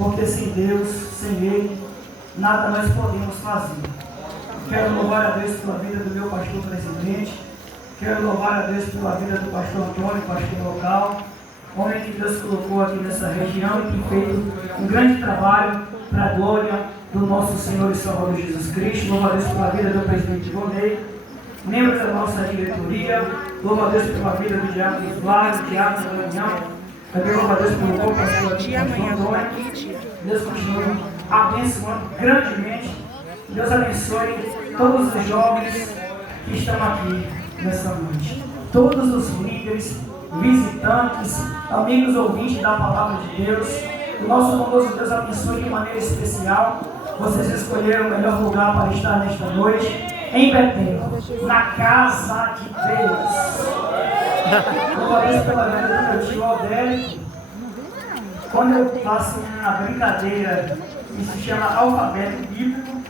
porque sem Deus, sem Ele, nada nós podemos fazer. Quero louvar a Deus pela vida do meu pastor presidente, quero louvar a Deus pela vida do pastor Antônio, pastor local, homem que Deus colocou aqui nessa região e tem feito um grande trabalho para a glória do nosso Senhor e Salvador Jesus Cristo. Louvo a Deus pela vida do presidente Ronei, membro da nossa diretoria. Louvo a Deus pela vida do Diácono Flávio, Diácono da União. Também louvo a Deus pelo bom pastor aqui, pastor Antônio. Deus continue abençoando grandemente. Deus abençoe todos os jovens que estão aqui nessa noite. Todos os líderes, visitantes, amigos ouvintes da Palavra de Deus. O nosso bondoso Deus abençoe de maneira especial. Vocês escolheram o melhor lugar para estar nesta noite, em Betel, na casa de Deus. Louvo a Deus pela vida do meu tio Aldérico. Quando eu faço uma brincadeira que se chama alfabeto bíblico,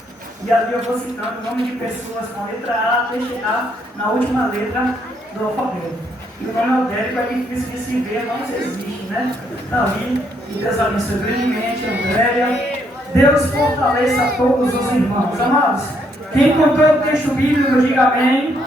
e ali eu vou citando o nome de pessoas com a letra A até chegar na última letra do alfabeto. E o nome Aldérico é difícil de se ver, não existe, né? Está ali, e Deus abençoe grandemente, Andréia. Deus fortaleça todos os irmãos. Amados, quem contou o texto bíblico, diga amém.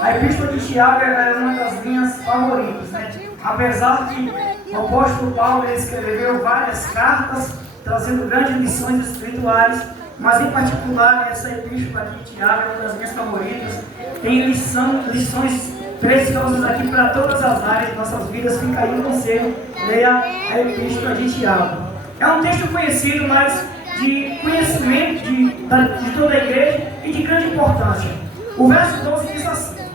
A Epístola de Tiago é uma das minhas favoritas, né? Apesar que o apóstolo Paulo escreveu várias cartas, trazendo grandes lições espirituais, mas em particular essa epístola aqui de Tiago é uma das minhas favoritas. Tem lições preciosas aqui para todas as áreas de nossas vidas. Fica aí o conselho, leia a epístola de Tiago. É um texto conhecido, mas de conhecimento de toda a igreja e de grande importância. O verso 12 diz assim: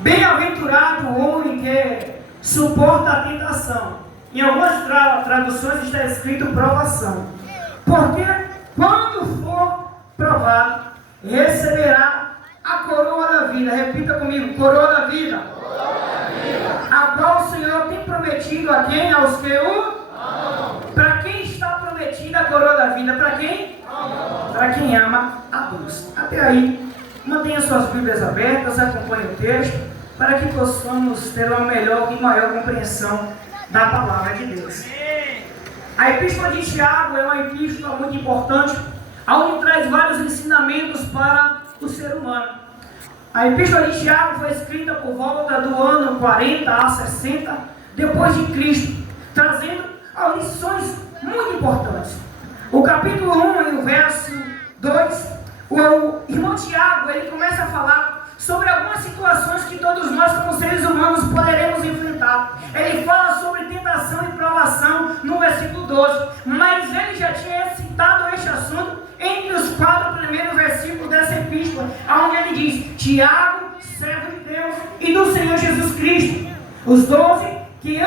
bem-aventurado o homem que suporta a tentação. Em algumas traduções está escrito provação. Porque quando for provado, receberá a coroa da vida. Repita comigo: coroa da vida. A qual o Senhor tem prometido a quem? Aos que o amam. Para quem está prometida a coroa da vida? Para quem? Para quem ama a Deus. Até aí, mantenha suas Bíblias abertas, acompanhe o texto, para que possamos ter uma melhor e maior compreensão da palavra de Deus. A epístola de Tiago é uma epístola muito importante, onde traz vários ensinamentos para o ser humano. A epístola de Tiago foi escrita por volta do ano 40 a 60 depois de Cristo, trazendo lições muito importantes. O capítulo 1 e o verso 2, o irmão Tiago, ele começa a falar sobre algumas situações que todos nós, como seres humanos, poderemos enfrentar. Ele fala sobre tentação e provação no versículo 12, mas ele já tinha citado este assunto entre os 4 primeiros versículos dessa epístola, onde ele diz: Tiago, servo de Deus e do Senhor Jesus Cristo, os 12 que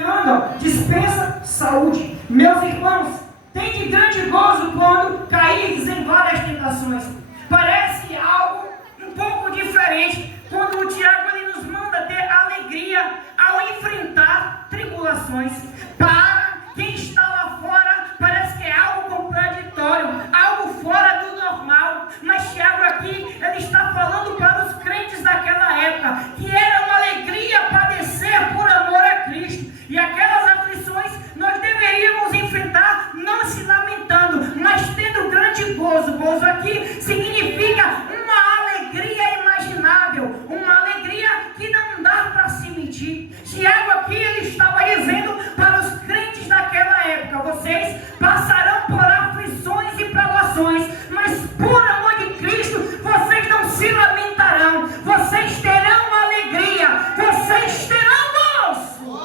andam, dispensa saúde. Meus irmãos, tende grande gozo quando caídes em várias tentações. Parece algo um pouco diferente quando o Tiago ele nos manda ter alegria ao enfrentar tribulações. Para quem está lá fora, parece que é algo contraditório, algo fora do normal. Mas Tiago aqui, ele está falando para os crentes daquela época, que era uma alegria padecer por amor a Cristo. E aquelas aflições nós deveríamos enfrentar não se lamentando, mas tendo grande gozo. Gozo aqui significa uma alegria imaginável, uma alegria que não dá para se medir. Tiago aqui ele estava dizendo para os crentes daquela época: vocês passarão por aflições e provações, mas por amor de Cristo vocês não se lamentarão, vocês terão alegria, vocês terão gozo.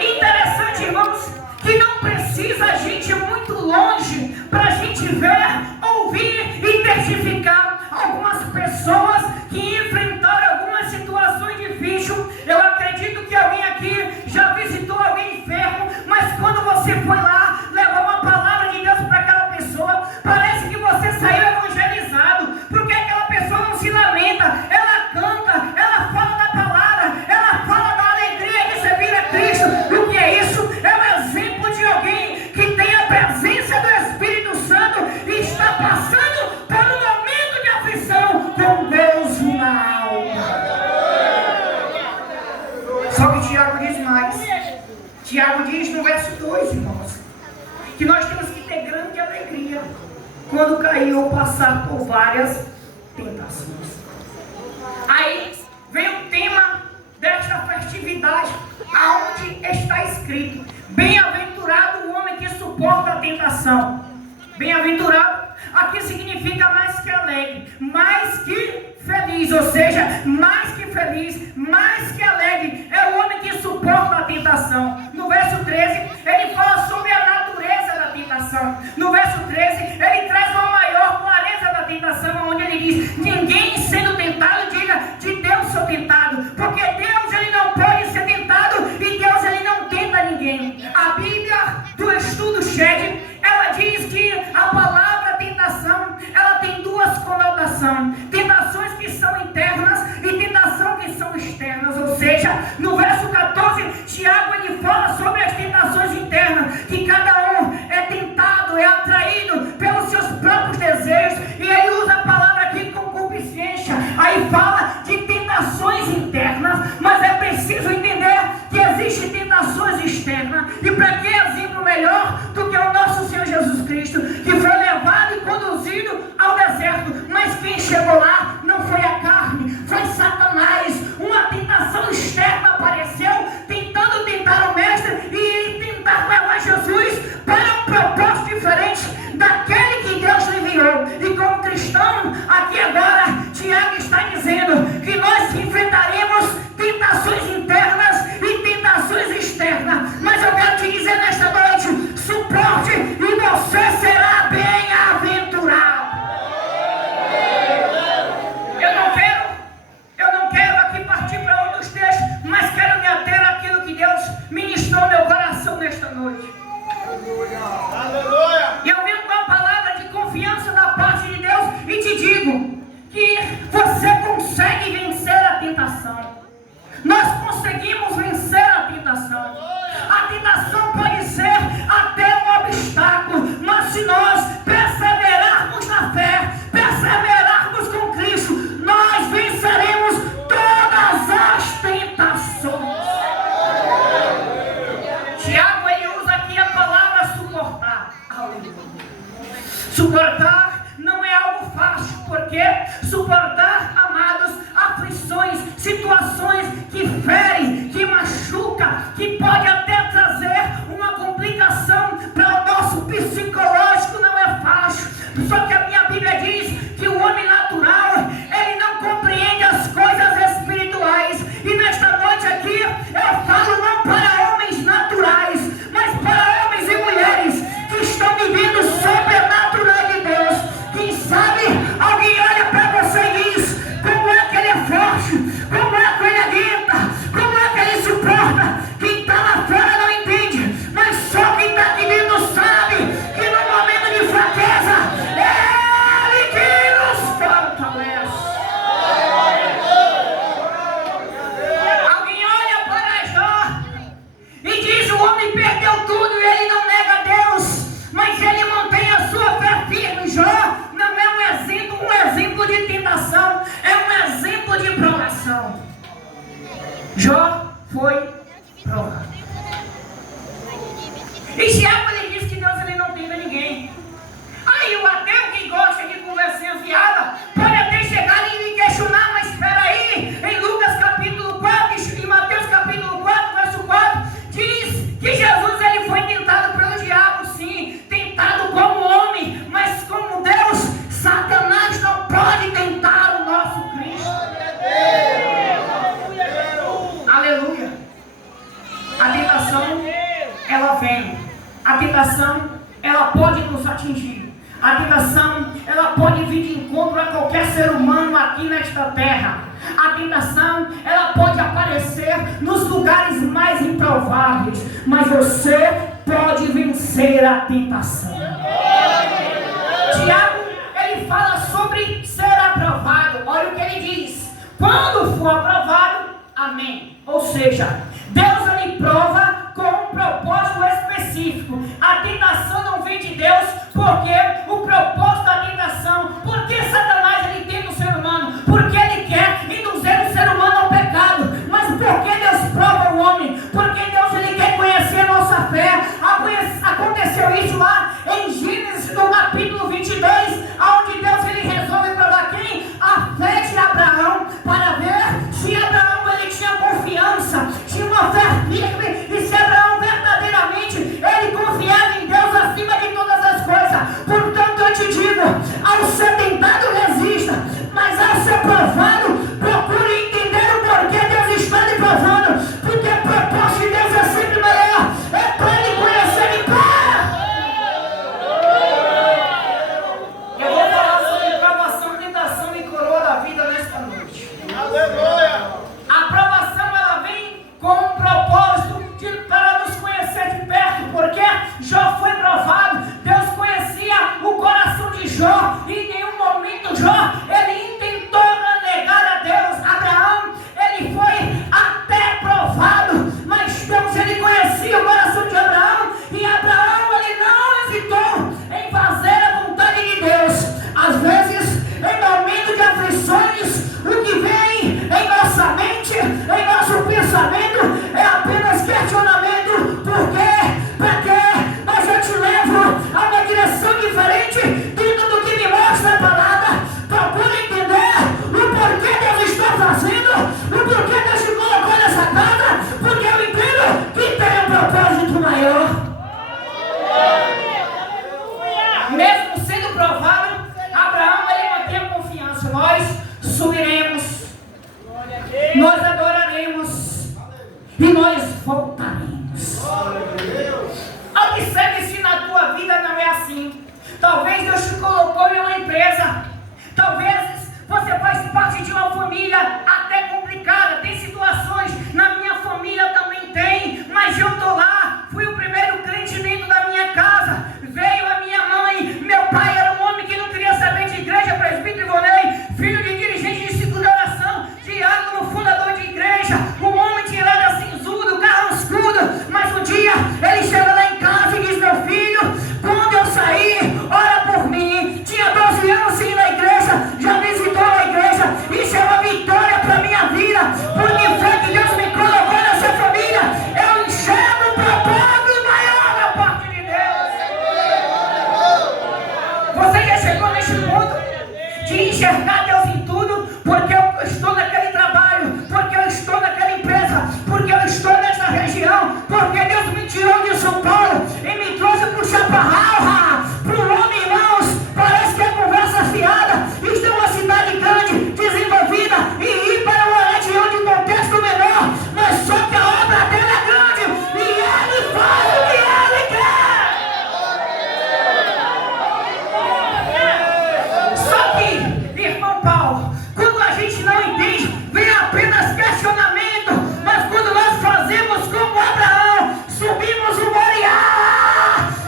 Interessante, irmãos, que não precisa a gente ir muito longe para a gente ver, ouvir e testificar algumas pessoas que enfrentaram algumas situações difíceis. Eu acredito que alguém aqui já visitou alguém enfermo, mas quando você foi lá, levou uma palavra de Deus para aquela pessoa, parece que você saiu evangelizado, porque aquela pessoa não se lamenta, ela canta, ela fala da palavra, ela fala da alegria de servir a Cristo. O que é isso? É um exemplo de alguém que tem a presença do Espírito Santo e está passando por um momento de aflição com Deus na alma. Só que Tiago diz mais: Tiago diz no verso 2, irmãos, que nós temos que ter grande alegria quando cair ou passar por várias tentações. Aí vem o tema desta festividade, aonde está escrito: bem-aventurado o homem que suporta a tentação. Bem-aventurado aqui significa mais que alegre, mais que feliz, ou seja, mais que feliz, mais que alegre é o homem que suporta a tentação. No verso 13 ele fala sobre a natureza da tentação. No verso 13 ele traz uma maior clareza da tentação, onde ele diz: ninguém sendo tentado diga de Deus sou tentado, porque Deus ele não pode ser tentado e Deus ele não tenta ninguém. A Bíblia do Estudo Shed, ela diz que a palavra tentação, ela tem duas conotações: tentações que são internas e tentação que são externas. Ou seja, no verso 14 Tiago ele fala sobre as tentações internas, que cada um é tentado, é atraído pelos seus próprios desejos, e ele usa a palavra aqui concupiscência. Aí fala de tentações internas, mas é preciso entender que existem tentações externas. E para que exemplo melhor do que o nosso Senhor Jesus Cristo, que foi levado e conduzido ao deserto, mas quem chegou lá não foi a carne, foi Satanás. Uma tentação externa apareceu, tentando tentar o mestre e tentar levar Jesus para um propósito diferente daquele que Deus lhe enviou. E como cristão, aqui agora Tiago está dizendo que nós enfrentaremos tentações internas e tentações externas, mas eu quero te dizer nesta noite: suporte e você será bem-aventurado. Eu não quero aqui partir para outros textos, mas quero me ater àquilo que Deus ministrou no meu coração nesta noite. E eu venho com a palavra de confiança da parte de Deus e te digo que você consegue vencer a tentação. Nós conseguimos vencer a tentação. A tentação pode ser até um obstáculo, mas se nós perseverarmos na fé, perseverarmos com Cristo, nós venceremos todas as tentações. Tiago ele usa aqui a palavra suportar. Suportar não é algo fácil, porque suportar, amados, aflições, situações que ferem, que machucam, que pode até trazer uma complicação para o nosso psicológico, não é fácil. Só que a minha Bíblia diz que o homem natural, ele não compreende as coisas espirituais. E nesta noite aqui eu falo não para homens naturais, mas para homens e mulheres que estão vivendo o sobrenatural de Deus. Quem sabe alguém olha para você e diz: como é que ele é forte, como é que ele aguenta, como é que ele suporta. Quem está lá fora não entende, mas só quem está aqui dentro sabe que no momento de fraqueza é ele que nos fortalece. Alguém olha para Jó e diz: o homem perdeu tudo e ele não nega Deus, mas ele mantém a sua fé firme. Jó não é um exemplo de tentação, é um exemplo de provação. Jó foi provado. E Tiago ele diz que Deus ele não tenta ninguém. Aí o ateu que gosta de conversinha fiada pode até chegar e me questionar: mas espera aí, em Lucas capítulo 4 e Mateus capítulo 4, verso 4, diz que Jesus ele foi tentado pelo diabo, sim, tentado como homem, mas como Deus, Satanás não pode tentar o nosso Cristo. Aleluia. A tentação, ela vem. A tentação, ela pode nos atingir. A tentação, ela pode vir de encontro a qualquer ser humano aqui nesta terra. A tentação, ela pode aparecer nos lugares mais improváveis, mas você pode vencer a tentação. Tiago, ele fala sobre ser aprovado. Olha o que ele diz: quando for aprovado, amém. Ou seja, Deus ele prova com um propósito específico. A tentação não vem de Deus, porque o propósito da tentação, porque Satanás ele tem no ser humano, porque ele quer induzir o ser humano ao pecado. Mas porque Deus prova o homem? Porque Deus ele quer conhecer mente, em nosso pensamento, é apenas questionamento. Por quê? Para quê? Mas eu te levo a uma direção diferente dentro do que me mostra a palavra. Procura entender o porquê Deus está fazendo, o porquê Deus te colocou nessa casa, porque eu entendo que tem um propósito maior. Mesmo sendo provado, Abraão ele mantém a confiança. Nós subiremos, nós adoraremos e nós voltaremos. Observe se na tua vida não é assim. Talvez Deus te colocou em uma empresa, talvez você faz parte de uma família até complicada, tem situações, na minha família também tem, mas eu estou lá, fui o primeiro crente dentro da minha casa, veio a minha mãe, meu pai era um homem que não queria saber de igreja, presbítero Ivonei, filho de dirigente de ciclo de oração, diácono, fundador de igreja, um homem de irada cinzudo, carrancudo, mas um dia ele chega lá em casa e diz: meu filho, quando eu sair, ora por mim. Tinha 12 anos sem ir na igreja, já visitou a igreja, isso é uma vitória para minha vida, porque fé que Deus me colocou nessa família, eu enxergo um propósito maior da parte de Deus. Você já chegou neste ponto de enxergar Deus em tudo, porque eu estou naquele trabalho, porque eu estou naquela empresa, porque eu estou nessa região, porque Deus me tirou de São Paulo e me trouxe para o Chaparral, para o homem, irmãos. Parece que é conversa fiada, isto é uma cidade grande, desenvolvida, e ir para uma região de contexto menor, mas só que a obra dele é grande, e ele faz o que ele quer. Só que, irmão Paulo, quando a gente não entende, vem apenas questionamento, mas quando nós fazemos como Abraão, subimos o Moriá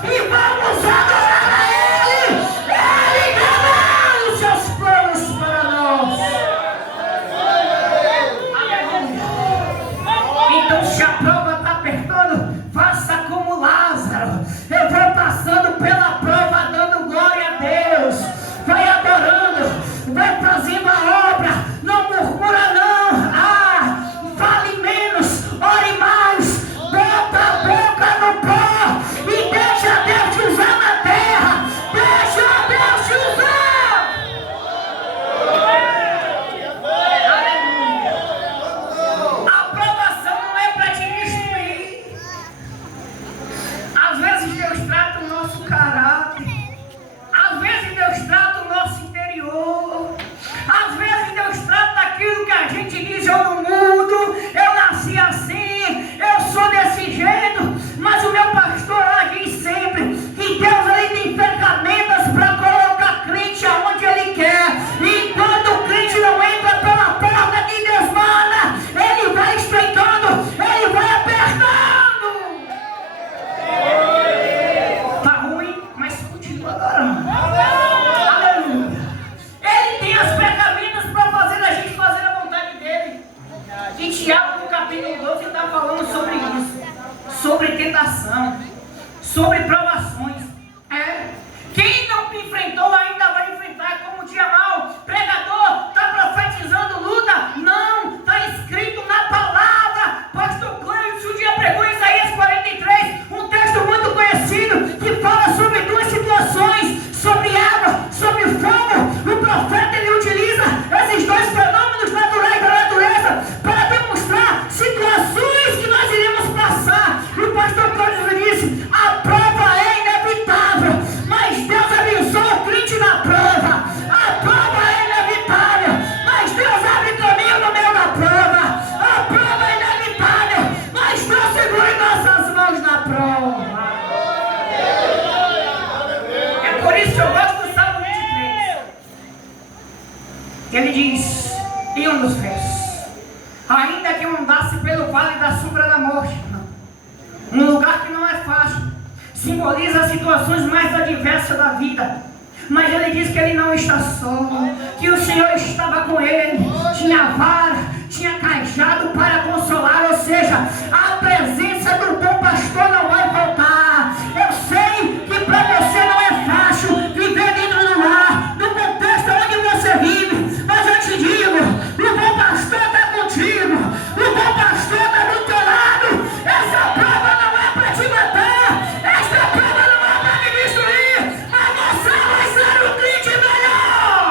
e vamos adorar a Ele, Ele dará os seus planos para nós. Então, se a prova está apertando, faça como Lázaro. Eu vou passando pela prova, dando glória a Deus. Vai adorando, vai fazendo a obra. Não murmura não. Fale menos, ore mais. Bota a boca no pó e deixa Deus te usar na terra. Deixa Deus te usar. A aprovação não é para te destruir. Às vezes Deus trata o nosso caráter. Às vezes Deus trata o nosso interior. Às vezes Deus trata aquilo que a gente diz: eu não mudo, eu nasci assim, eu sou desse jeito. Mas o meu pastor lá diz sempre que Deus ele tem ferramentas para colocar crente aonde Ele quer. E quando o crente não entra pela porta que Deus manda, ele vai estreitando, ele vai apertando. Tá ruim, mas continua adorando. Aleluia. Ele tem as ferramentas para fazer a gente fazer a vontade dele. E Tiago no capítulo 12 está falando sobre isso, sobre tentação, sobre provações. Quem não enfrentou ainda vai enfrentar. Como o dia mal, pregador, está profetizando luta? Não, está escrito na palavra. Pastor Cleide um dia pregou em Isaías 43, um texto muito conhecido, que fala sobre duas situações, sobre água, sobre fogo. O profeta ele utiliza esses dois fenômenos naturais da natureza para demonstrar situações que nós iremos passar. E o pastor Cláudio disse: a prova é inevitável, mas Deus abençoa o crente na prova. A prova é inevitável, mas Deus abre caminho no meio da prova. A prova é inevitável, mas Deus segura em nossas mãos na prova. É por isso que eu gosto do Salmo 23. Ele diz em um dos versos: ainda que eu andasse pelo vale da sombra da morte, um lugar que não é fácil, simboliza situações mais adversas da vida, mas ele diz que ele não está só, que o Senhor estava com ele, tinha vara, tinha cajado para consolar, ou seja, a presença do bom pastor não vai faltar. Eu sei que para você não é fácil viver dentro do lar, do contexto onde você vive, mas eu te digo, o bom pastor está contigo. O bom pastor está do teu lado. Essa prova não é para te matar. Essa prova não é para te destruir. Mas você vai ser um crente melhor.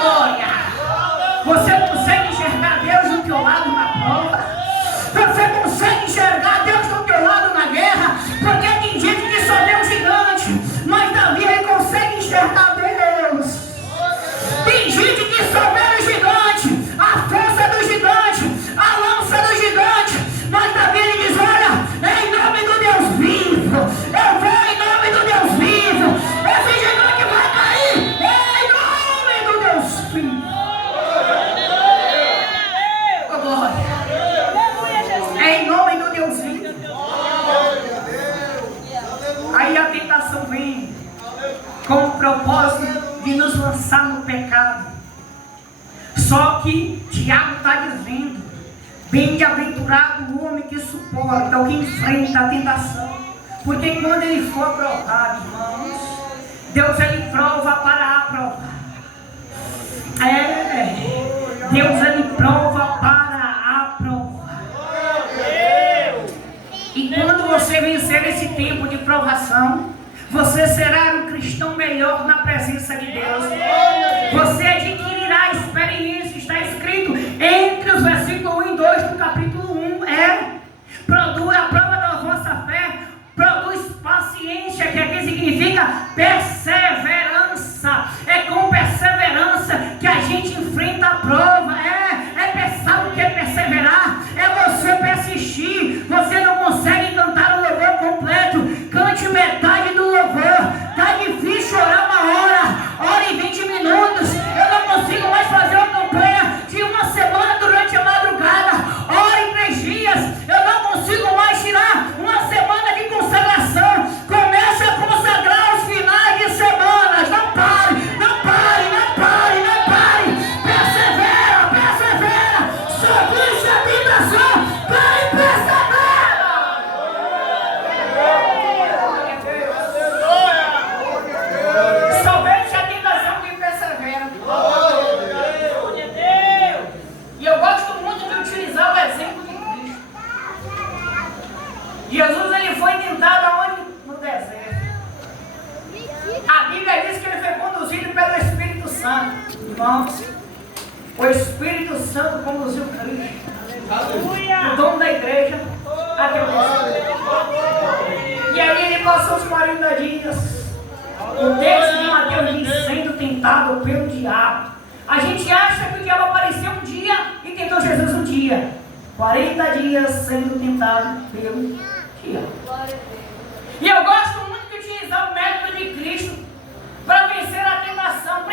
Glória. Você consegue enxergar Deus do teu lado na prova? Você consegue enxergar Deus do teu lado na guerra? Porque tem gente que só vê um gigante, mas Davi ele consegue enxergar Deus. Tem gente que só vê o gigante, a força do gigante, a lança do gigante, mas Davi ele diz: olha, em nome do Deus vivo, eu vou em nome do Deus vivo, esse gigante vai cair em nome do Deus vivo. Oh, glória. Em nome do Deus vivo. Aí a tentação vem com o propósito de nos lançar no pecado. Só que Tiago está dizendo: bem-aventurado o homem que suporta, ou que enfrenta a tentação. Porque quando ele for provado, irmãos, Deus ele prova para aprovar. Deus ele prova para aprovar. E quando você vencer esse tempo de provação, você será um cristão melhor na presença de Deus. Você adquirirá experiência. Está escrito entre os versículos 1 e 2 do capítulo 1. Produz a prova da vossa fé, produz paciência, que aqui significa perseverança. É com perseverança que a gente enfrenta a prova. Sabe o que é perseverar? É você persistir. Você não consegue cantar o louvor completo, cante metade do louvor. Tá difícil orar uma hora e 20 minutos. Eu não consigo mais fazer uma campanha de uma semana durante a madrugada, hora e 3 dias. Eu não consigo mais tirar uma semana de consagração. Comece a consagrar os finais de semana. Não pare, não pare, não pare, não pare. Persevera, persevera. Só deixa a tentação, vai e persevera. Só deixa a tentação que persevera. E eu gosto muito de utilizar o exemplo de Cristo. Jesus ele foi tentado aonde? No deserto. A Bíblia diz que ele foi conduzido pelo Espírito Santo. Irmãos, o Espírito Santo conduziu Cristo, o dono da igreja, até o deserto. E aí ele passou os 40 dias. O texto de Mateus diz: sendo tentado pelo diabo. A gente acha que o diabo apareceu um dia e tentou Jesus um dia. 40 dias sendo tentado pelo diabo. E eu gosto muito de utilizar o método de Cristo para vencer a tentação.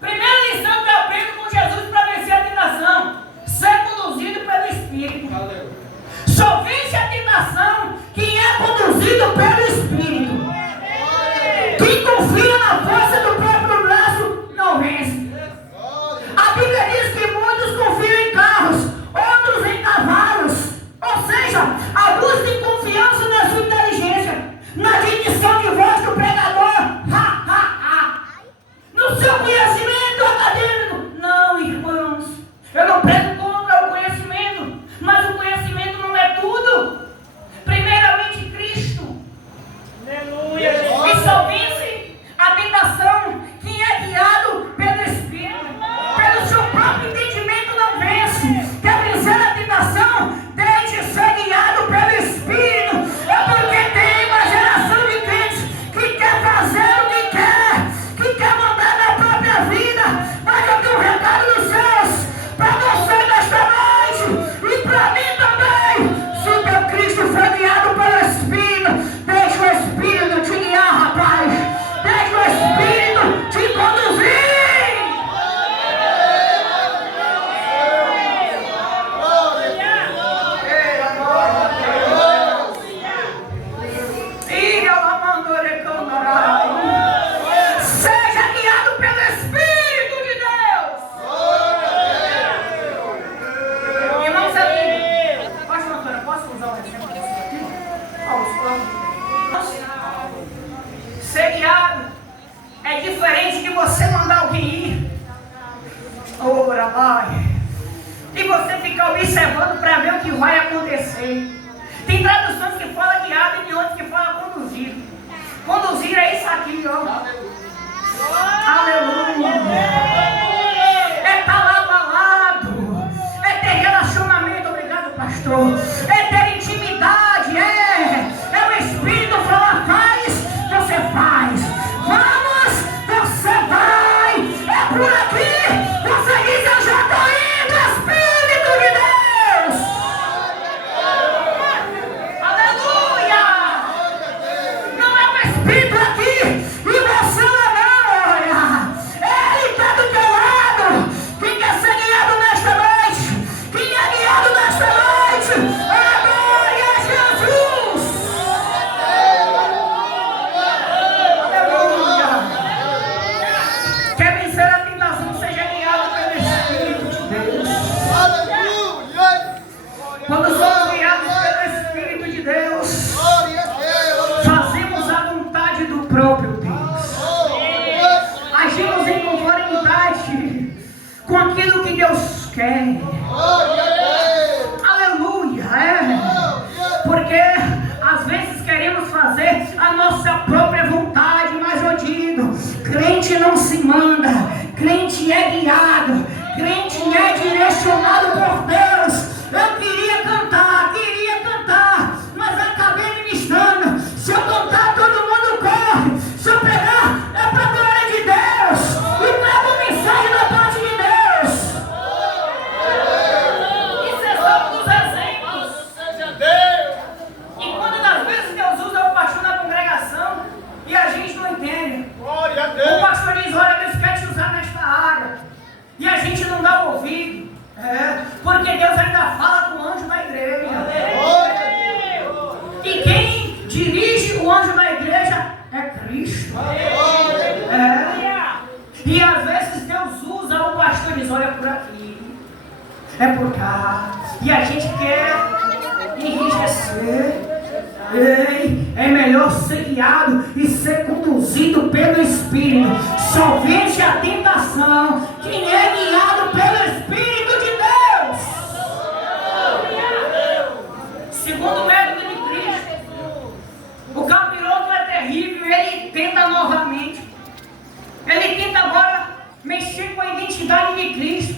Primeira lição que eu aprendo com Jesus para vencer a tentação: ser conduzido pelo Espírito. Só vence a tentação quem é conduzido pelo Espírito. Quem confia na força do próprio braço não vence. A Bíblia diz que muitos confiam em carros, outros em cavalos. Ou seja, alguns têm confiança na sua inteligência, na dicção de voz do pregador, no seu conhecimento acadêmico. Não. E você fica observando para ver o que vai acontecer. Tem traduções que falam guiado e de outras que falam conduzir. Conduzir é isso aqui, ó. Aleluia. É estar lado a lado. É ter relacionamento, obrigado, pastor. É ter intimidade, é o Espírito falar, faz, você faz. Vamos, você vai. É por aqui. Você diz, eu já estou indo, Espírito de Deus. Aleluia. Não é o Espírito aqui e você lá não, olha. Ele está do teu lado. Quem quer ser guiado nesta noite? Quem é guiado nesta noite? Glória a Jesus. Aleluia. Quer vencer a tentação, seja guiado pelo Espírito de Deus. Quando somos guiados pelo Espírito de Deus, fazemos a vontade do próprio Deus. Agimos em conformidade com aquilo que Deus quer. Aleluia, porque às vezes queremos fazer a nossa própria vontade, mas eu digo, crente não se manda, crente é guiado, crente é direcionado por Deus. Eu queria cantar, mas acabei ministrando. Se eu cantar, todo mundo corre. Se eu pegar, é para a glória de Deus. E pego a mensagem da parte de Deus. Isso é só um dos exemplos. E quando das vezes Deus usa o pastor na congregação e a gente não entende. O pastor diz, olha, Deus quer te usar nesta área. E a gente não dá o ouvido. Porque Deus ainda fala com o anjo da igreja. E quem dirige o anjo da igreja é Cristo. E às vezes Deus usa o pastor e diz, olha por aqui, é por cá. E a gente quer enriquecer. É melhor ser guiado e ser conduzido pelo Espírito. Só vence a tentação quem é guiado pelo Espírito de Deus. Segundo o método de Cristo, o capiroto é terrível. Ele tenta novamente. Ele tenta agora mexer com a identidade de Cristo.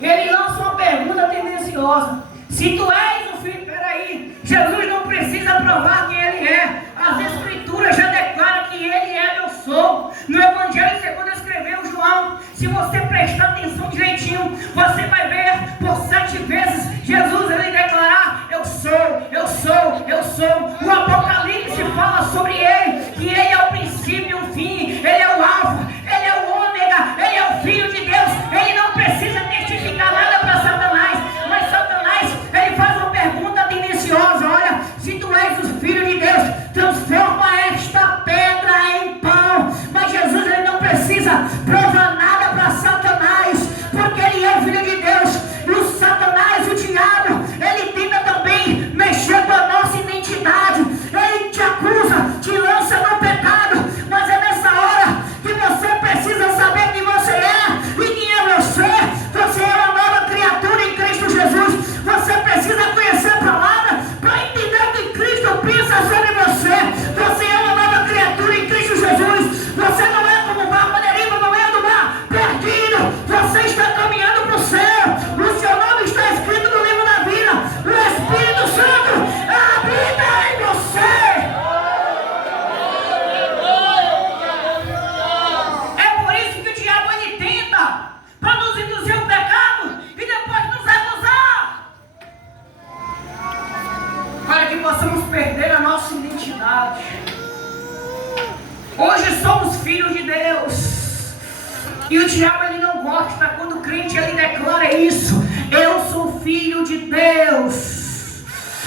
Ele lança uma pergunta tendenciosa. Se tu és o filho, peraí, Jesus não precisa provar quem ele é. As escrituras já declaram que ele é eu sou. No Evangelho segundo escreveu João, se você prestar atenção direitinho, você vai ver por 7 vezes Jesus ele declarar eu sou, eu sou, eu sou. O Apocalipse fala sobre ele, que ele é o princípio e o fim, ele é o alfa, ele é o ômega, ele é o filho de Deus. Ele não precisa testificar nada para Satanás, mas Satanás ele faz uma pergunta tendenciosa, olha, se tu és o filho de Deus, transforma esta pedra em pão. Mas Jesus ele não precisa provar nada para Satanás, porque ele é o filho de Deus. E o Satanás, o diabo, ele tenta também mexer com a nossa identidade. Ele te acusa, te lança no pecado, mas é nessa hora que você precisa saber quem você é e quem é você. Você é uma nova criatura em Cristo Jesus. Você precisa conhecer a palavra para entender que Cristo pensa sobre você. Você é uma nova criatura em Cristo Jesus. Você não é como o barco à deriva, não é do mar perdido. Você está caminhando para o céu. O seu nome está escrito no livro da vida. O Espírito Santo habita em você. É por isso que o diabo ele tenta para nos induzir ao pecado e depois nos acusar, para que possamos perder a nossa identidade. Hoje somos filhos de Deus e o diabo ele não gosta quando o crente ele declara isso: eu sou filho de Deus,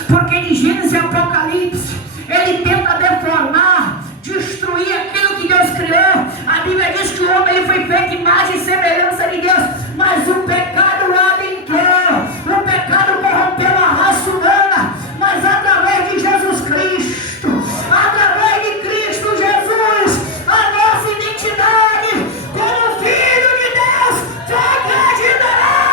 porque de Gênesis e Apocalipse ele tenta deformar, destruir aquilo que Deus criou. A Bíblia diz que o homem ele foi feito imagem e semelhança de Deus, mas o pecado adentrou, o pecado corrompeu a raça humana. Mas através de Jesus Cristo, através de Cristo Jesus, a nossa identidade como filho de Deus foi acreditada.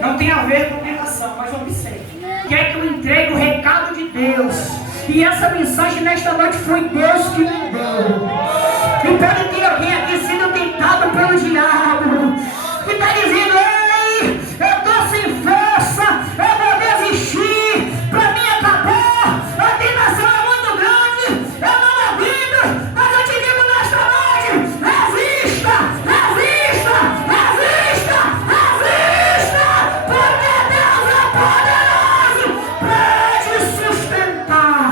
Não tem a ver com tentação, mas observe. Quer que eu entregue o recado de Deus. E essa mensagem nesta noite foi Deus que me deu. E pode ter alguém aqui sendo tentado pelo diabo. E está dizendo, ei, eu estou sem força, eu vou desistir, para mim acabou, a tentação é muito grande, eu não aguento, mas eu te digo nesta noite, resista, resista, resista, resista, porque Deus é poderoso para te sustentar.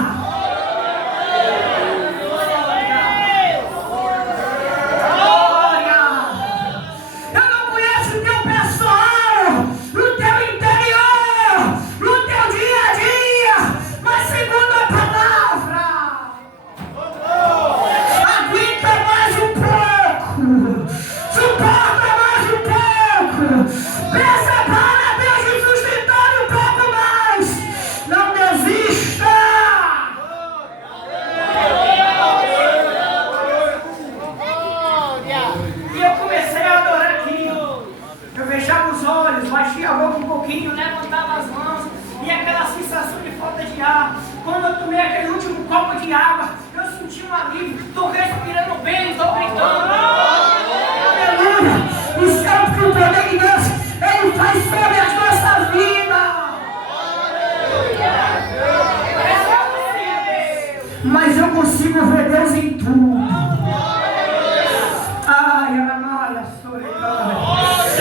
Baixei a boca um pouquinho, levantava as mãos e aquela sensação de falta de ar. Quando eu tomei aquele último copo de água, eu senti um alívio. Estou respirando bem, estou brincando. Aleluia! E sabe que o poder de Deus, Ele faz sobre as nossas vidas. Mas eu consigo ver Deus em tudo.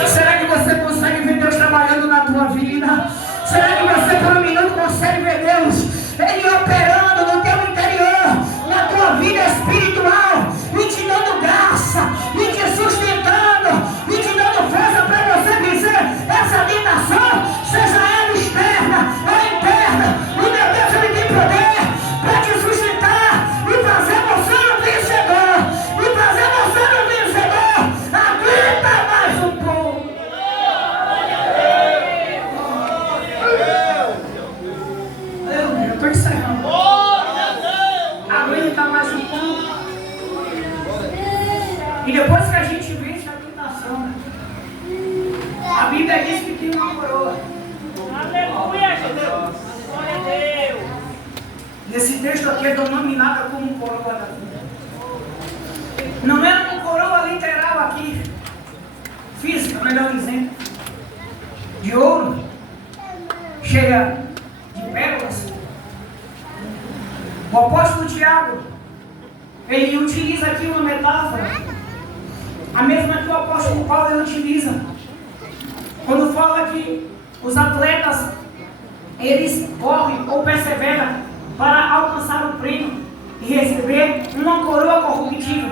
Será que você consegue ver Deus trabalhando na tua vida? Será que você por um minuto consegue ver Deus Ele operando no teu interior, na tua vida espiritual, e te dando graça, e te sustentando, e te dando força para você vencer essa tentação, seja ela externa ou interna? O meu Deus, Ele tem poder para te sustentar e fazer você um vencedor, e fazer você um vencedor. Aguenta mais um pouco. Eu estou encerrando. Aguenta mais um pouco. E depois que a gente vence a tentação, a Bíblia diz que tem uma coroa. Aleluia, Jesus. Glória a Deus. Nesse texto aqui é denominada como coroa da vida. Não é uma coroa literal aqui, física, melhor dizendo, de ouro, cheia de pérolas. O apóstolo Tiago, ele utiliza aqui uma metáfora, a mesma que o apóstolo Paulo ele utiliza, quando fala que os atletas, eles correm ou perseveram para alcançar o prêmio e receber uma coroa corruptível.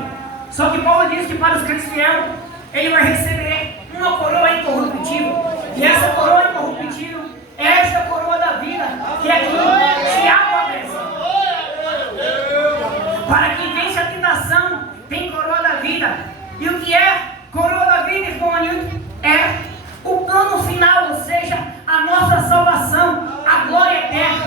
Só que Paulo diz que para os crentes fiéis, ele vai receber uma coroa incorruptível. E essa coroa incorruptível é esta coroa da vida, que é aqui Tiago apresenta. Para quem vence a tentação, tem coroa da vida. E o que é coroa da vida, irmão Anilton? É o plano final, ou seja, a nossa salvação, a glória eterna.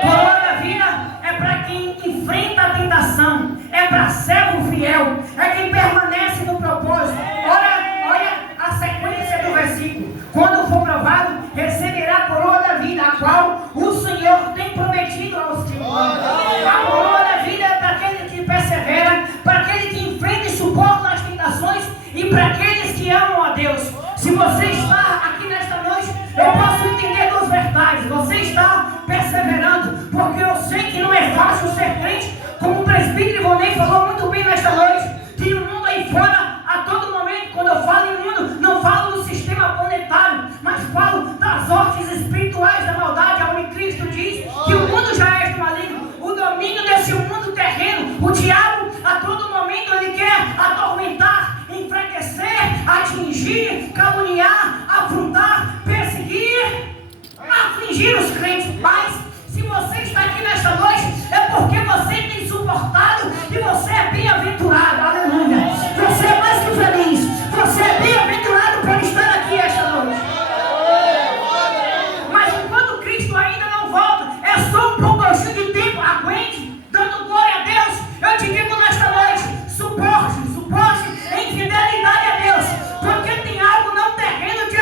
Coroa da vida é para quem enfrenta a tentação, é para servo fiel, é quem permanece no propósito. Olha a sequência do versículo. Quando for provado, receberá a coroa da vida, a qual o Senhor tem prometido aos que amam. A coroa da vida é para aquele que persevera, para aquele que enfrenta e suporta as tentações e para aqueles que amam a Deus. Se você está aqui nesta noite, eu posso entender duas verdades. Você está perseverando, porque eu sei que não é fácil ser crente, como o presbítero Ivonei falou muito bem nesta noite. Tem um mundo aí fora a todo momento. Quando eu falo em mundo, não falo do sistema planetário, mas falo das hostes espirituais da maldade, onde Cristo diz que o mundo já é do maligno. O domínio desse mundo terreno, o diabo a todo momento ele quer atormentar, enfraquecer, atingir, caluniar, afrontar, perseguir, afligir os crentes. Mas se você está aqui nesta noite, é porque você tem suportado e você é bem-aventurado. Aleluia! Você é mais que feliz. Você é bem-aventurado por estar aqui esta noite. Mas enquanto Cristo ainda não volta, é só um pouquinho de tempo. Aguente, dando glória a Deus. Eu te digo nesta noite, suporte em fidelidade a Deus, porque tem algo não terreno te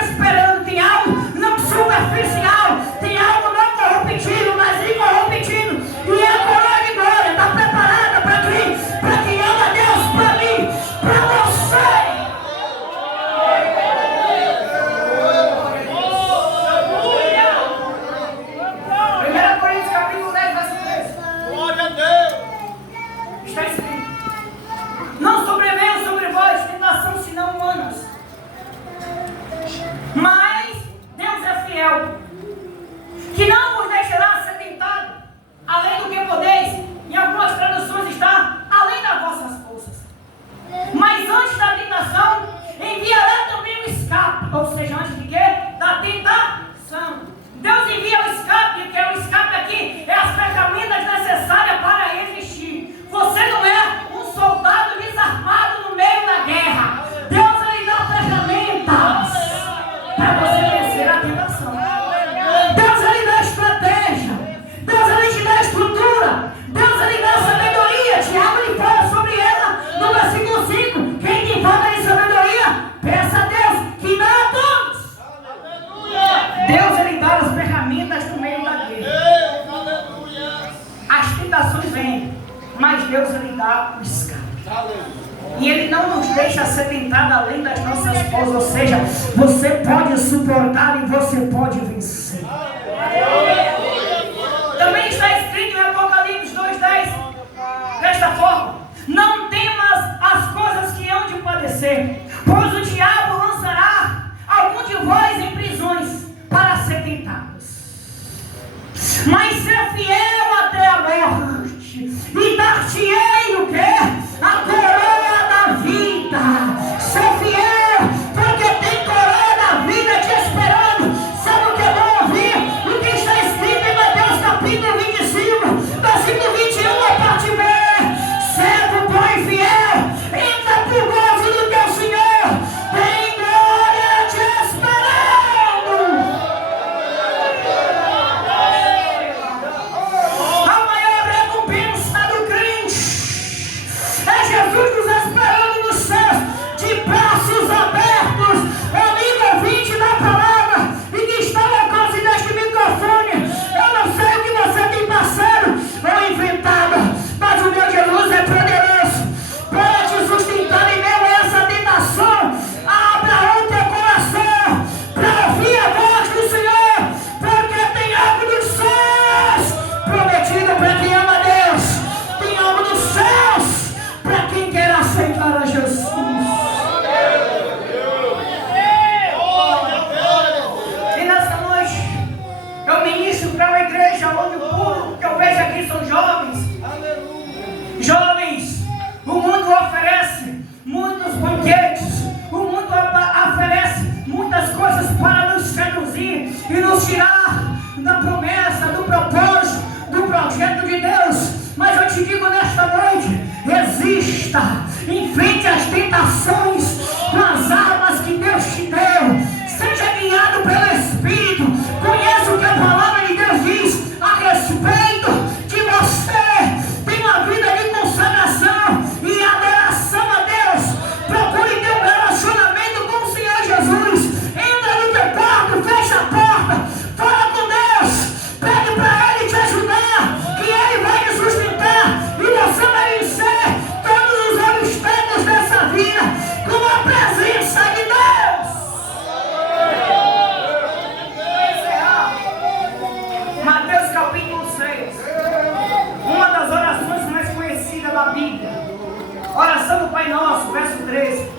para você vencer a tentação. Deus, Ele dá estratégia. Deus, Ele te dá estrutura. Deus, Ele dá sabedoria. Tiago, ele fala sobre ela no versículo 5. Quem te falta de sabedoria, peça a Deus que dá a todos. Deus, Ele dá as ferramentas no meio da guerra. As tentações vêm, mas Deus, Ele dá o escape. E Ele não nos deixa ser tentado além das nossas forças. Ou seja, você pode suportar e você pode vencer. Também está escrito em Apocalipse 2:10 desta forma: não temas as coisas que hão de padecer, pois o diabo lançará algum de vós em prisões para ser tentados, mas ser fiel até a morte, e dar-te-ei o quê? A coroa da vida. Ser fiel, porque tem coroa da vida te esperando. Sabe o que é bom ouvir? O que está escrito em Mateus capítulo 25, versículo 21, a parte B: servo bom e fiel, entra pro gozo do teu Senhor, tem glória te esperando. A maior recompensa do crente é Jesus nos esperando nos céus, de braços abertos. Amigo ouvinte da palavra e que está ao alcance deste microfone, eu não sei o que você tem passado ou enfrentado, mas o meu Jesus é poderoso para te sustentar em meio a essa tentação. Abra o teu coração para ouvir a voz do Senhor, porque tem algo dos céus prometido para quem ama Deus. Tem algo dos céus para quem quer aceitar a Jesus. E nessa noite eu ministro para uma igreja onde o público que eu vejo aqui são jovens. Jovens, o mundo oferece muitos banquetes, o mundo oferece muitas coisas para nos seduzir e nos tirar da promessa, do propósito, do projeto de Deus. Mas eu te digo nesta noite: resista, enfrente as tentações com as armas que Deus te deu. Seja guiado pelo Espírito. Conheça o que a palavra de Deus diz a respeito de você. Tem uma vida de consagração e adoração a Deus. Procure ter um relacionamento com o Senhor Jesus. Entra no teu quarto, fecha a porta, fala com Deus, pede para Ele te ajudar, que Ele vai te sustentar e você vai vencer todos os obstáculos dessa vida com a presença de Deus. Mateus capítulo 6, uma das orações mais conhecidas da Bíblia, oração do Pai Nosso, verso 13.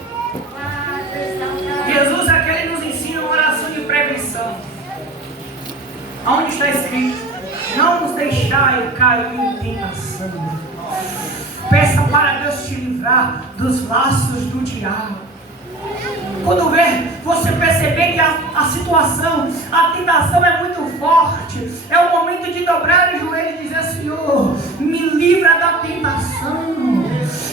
Jesus é aquele que nos ensina uma oração de prevenção, onde está escrito: não nos deixai cair em tentação. Peça para Deus te livrar dos laços do diabo. Quando você perceber que a situação, a tentação é muito forte, é o momento de dobrar o joelho e dizer: Senhor, me livra da tentação.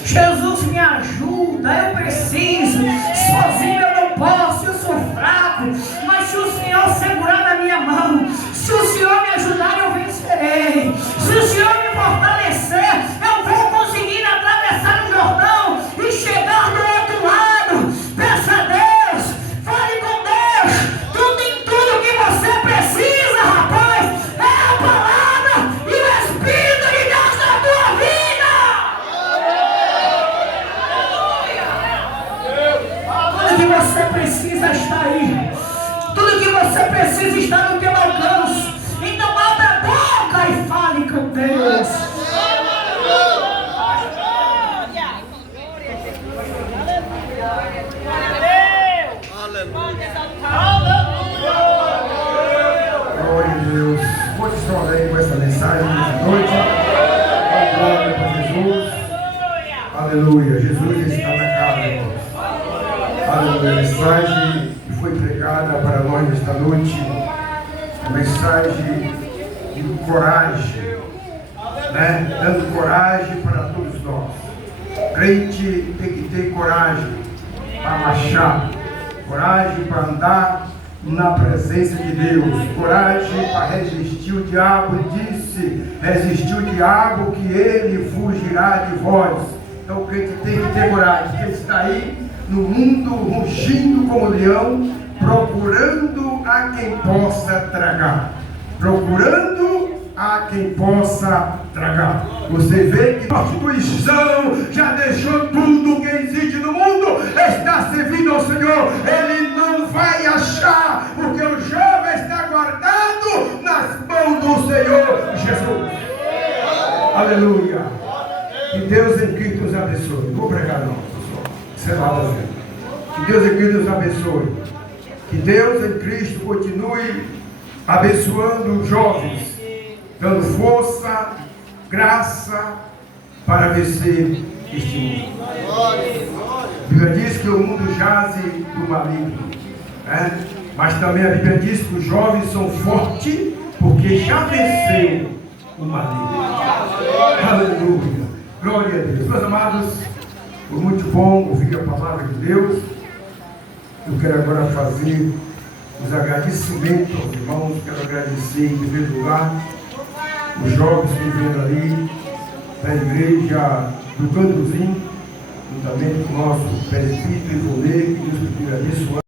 Jesus, me ajuda, eu preciso. Sozinho eu não posso, eu sou fraco. Mas se o Senhor segurar na minha mão, se o Senhor me ajudar, eu vencerei. Se o Senhor me fortalecer, eu vou conseguir atravessar o Jordão e chegar do outro lado. Peça a Deus, fale com Deus. Tu tem tudo que você precisa, rapaz. É a palavra e o Espírito de Deus na tua vida. Tudo que você precisa está aí. Tudo que você precisa está no teu alcance. Então abra a boca e fale com Deus. Glória a Deus. Quantos estão alegres com essa mensagem nessa noite? Glória para Jesus. Aleluia. Jesus está na casa, irmãos. Aleluia. A mensagem que foi pregada para nós nesta noite, a mensagem de coragem, né? Dando coragem para todos nós. Crente tem que ter coragem para marchar, coragem para andar na presença de Deus. Coragem para resistir o diabo. Disse: resistir o diabo que ele fugirá de vós. Então o crente tem que ter coragem, porque ele está aí no mundo rugindo como leão, procurando a quem possa tragar. Procurando a quem possa tragar. Você vê que a prostituição já deixou tudo que existe no mundo, está servindo ao Senhor. Ele não vai achar, porque o jovem está guardado nas mãos do Senhor Jesus. Aleluia. Que Deus em Cristo nos abençoe. Não vou pregar não, pessoal. Isso é nada a ver. Que Deus em Cristo nos abençoe. Que Deus em Cristo continue abençoando os jovens, dando força, graça para vencer este mundo. A Bíblia diz que o mundo jaze do maligno, né? Mas também a Bíblia diz que os jovens são fortes porque já venceu o maligno. Aleluia. Glória a Deus. Meus amados, foi muito bom ouvir a palavra de Deus. Eu quero agora fazer os agradecimentos aos irmãos. Quero agradecer em primeiro lugar os jovens que vieram ali da igreja do Cantozinho, juntamente com o nosso presbítero Ivonê, que Deus te abençoe.